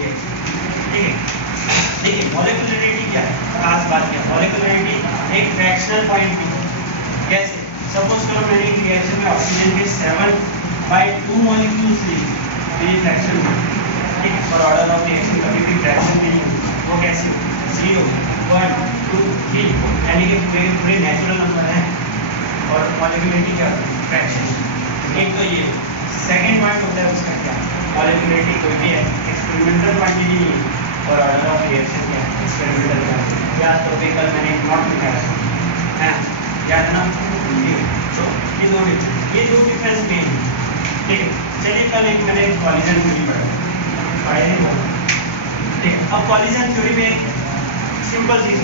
Reaction. ठीक है, देखिए मॉलिक्यूलरिटी क्या है, खास बात क्या है, मॉलिक्यूलरिटी एक फ्रैक्शनल पॉइंट भी है। कैसे? सपोज करो मैंने एक रिएक्शन में ऑक्सीजन के 7/2 मॉलिक्यूल्स लिए, तो ये फ्रैक्शन है। ठीक है, और ऑर्डर ऑफ रिएक्शन कभी भी फ्रैक्शन नहीं होगी, वो कैसे? 0, 1, 2, 3, यानी कि पूरे नेचुरल नंबर है और मॉलिक्यूलरिटी क्या होती है? फ्रैक्शन। एक तो ये सेकंड पॉइंट होता है उसका क्या, मॉलिक्यूलरिटी कोई भी है एक्सपेरिमेंटल क्वांटिटी नहीं है और ऑर्डर ऑफ रिएक्शन क्या है? Experimental quantity. याद करो कल मैंने एक नोट लिखा है, याद है ना? तो ये दो डिफरेंस मेन है। ठीक है, चलिए कल एक मैंने कॉलिजन थ्योरी पढ़ा, ठीक है। अब कॉलिजन थ्योरी में सिंपल चीज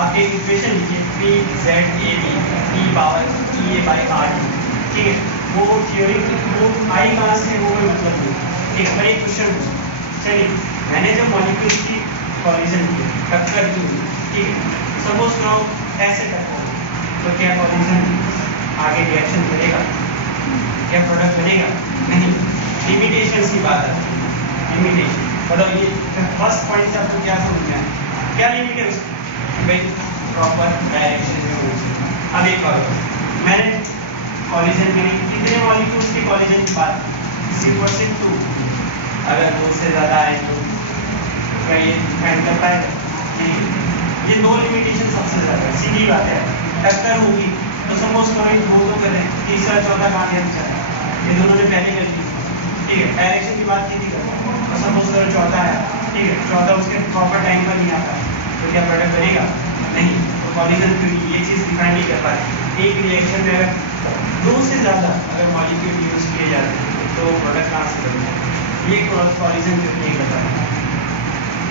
आपके इक्वेशन लिखिए PZAB T/EA/RT। ठीक है, वो थ्योरी वो आई कहाँ से वो कोई मतलब नहीं। ठीक है, मैं एक क्वेश्चन पूछूं, चलिए मैंने जब मॉलिक्यूल की कॉलिजन की टक्कर की, ठीक है, सपोज करो ऐसे टक्कर, तो क्या कॉलिजन आगे रिएक्शन करेगा? क्या प्रोडक्ट बनेगा? नहीं। लिमिटेशन की बात है, लिमिटेशन मतलब ये फर्स्ट पॉइंट से आपको क्या समझ में आया? क्या लिमिट है उसकी? भाई प्रॉपर डायरेक्शन में होना चाहिए। अब एक और मैंने कॉलिजन के लिए कितने मॉलिक्यूल्स के कॉलिजन की बात की? सिर्फ 2। अगर 2 से ज़्यादा आए तो क्या ये डिपेंड करता है? ये दो लिमिटेशन सबसे ज़्यादा है, सीधी बात है। टक्कर होगी तो सपोज करो दो कर रहे हैं, तीसरा चौथा कहाँ गया बेचारा? ये दोनों ने पहले कर ली। ठीक है, डायरेक्शन की बात की थी तो सपोज करो चौथा है, ठीक है, चौथा उसके प्रॉपर टाइम पर नहीं आता तो क्या प्रोडक्ट बनेगा? नहीं। तो कॉलिजन थ्योरी ये चीज़ डिफाइन नहीं कर पाती। एक रिएक्शन में अगर 2 से ज़्यादा अगर मॉलिक्यूल यूज किए जाते हैं तो प्रोडक्ट कहाँ से बनेगा? ये कॉलिजन थ्योरी नहीं कर पाती।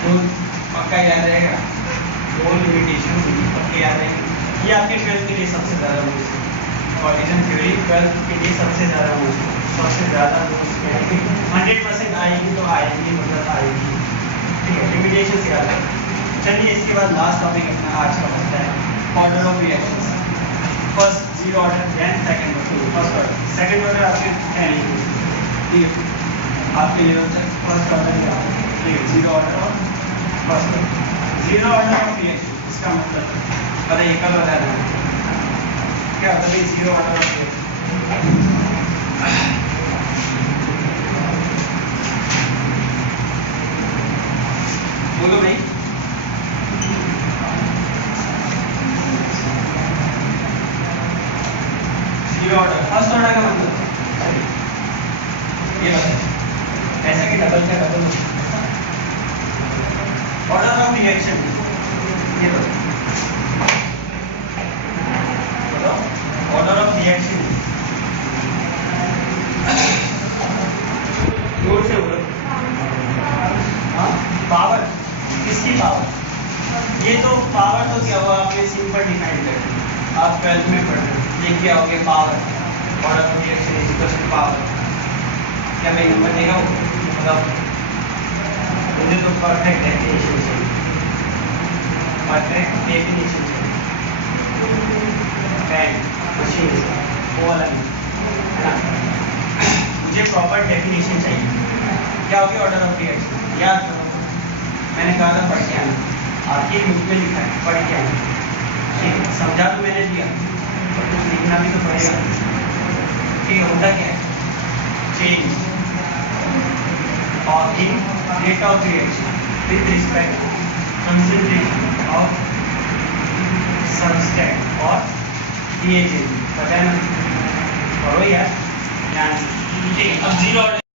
तो पक्का याद रहेगा, दो लिमिटेशन पक्के याद रहेंगे। ये आपके 12th के लिए सबसे ज़्यादा यूज है, कॉलिजन थ्योरी 12th के लिए सबसे ज़्यादा यूज है, सबसे ज़्यादा यूज 100% आएगी तो आएगी, मतलब आएगी। ठीक है, लिमिटेशन से याद है। चलिए इसके बाद लास्ट टॉपिक अपना आज का बनता है order of reactions. First 0 order, then second order, first order, second order आपके है नहीं, ठीक है, आपके लेवल तक फर्स्ट ऑर्डर है, ठीक है, 0 ऑर्डर और first order. 0 order of reaction इसका मतलब बताइए, कल बताया क्या होता है 0 ऑर्डर ऑफ रिएक्शन? बोलो भाई। ऑर्डर फर्स्ट ऑर्डर का मतलब ये बताइए, ऐसा कि डबल का डबल ऑर्डर ऑफ रिएक्शन, ये बताओ ऑर्डर ऑफ रिएक्शन जोर से बोलो। हाँ, पावर, किसकी पावर? ये तो पावर तो क्या हुआ, आपने सिंपल डिफाइन कर दिया, आप 12th में पढ़ रहे हो, ये क्या हो गया? Power, order of reaction is equal to power. क्या मैं नंबर देगा वो? मतलब मुझे तो परफेक्ट डेफिनेशन चाहिए, परफेक्ट डेफिनेशन चाहिए। पेन मशीन वो वाला नहीं है ना, मुझे प्रॉपर डेफिनेशन चाहिए। क्या होगी ऑर्डर ऑफ रिएक्शन? याद करो, मैंने कहा था पढ़ के आना, आपके बुक में लिखा है पढ़ के आना। ठीक है, समझा तो मैंने दिया, तो कुछ लिखना भी तो पड़ेगा। ठीक है, होता क्या है? Change of the rate of reaction with respect concentration of substrate और रिएजेंट। पता है ना? करो यार ध्यान से। ठीक है, अब 0 ऑर्डर